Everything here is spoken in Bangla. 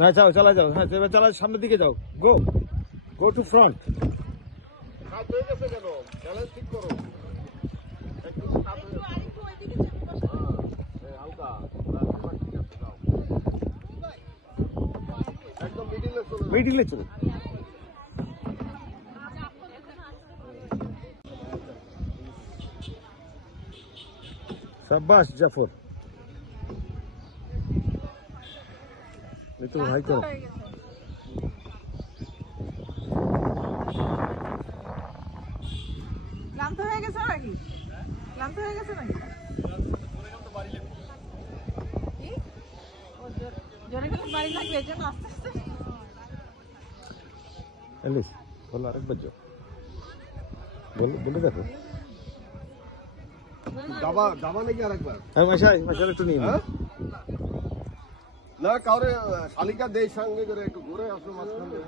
না যাও, চালা যাও। হ্যাঁ, এবার চালা, সামনের দিকে যাও। গো গো টু ফ্রন্ট। ঠিক করো। মিডিলে চলো। शाबाश জাফর, একটু হাই করো। ক্লান্ত হয়ে গেছে নাকি? ক্লান্ত হয়ে গেছে নাকি? কি? ও জোরে গেলে বাড়ি লাগবে, এই জন্য আস্তে আস্তে। এলিস বলো, আরেকবার যাও, বলে দেখো। যাবা নাকি আরেকবার? হ্যাঁ মাসাই, একটু নিয়ে নাও। না কাউরে শালিকা দেই সঙ্গে করে একটু ঘুরে আসো মাঝখানে।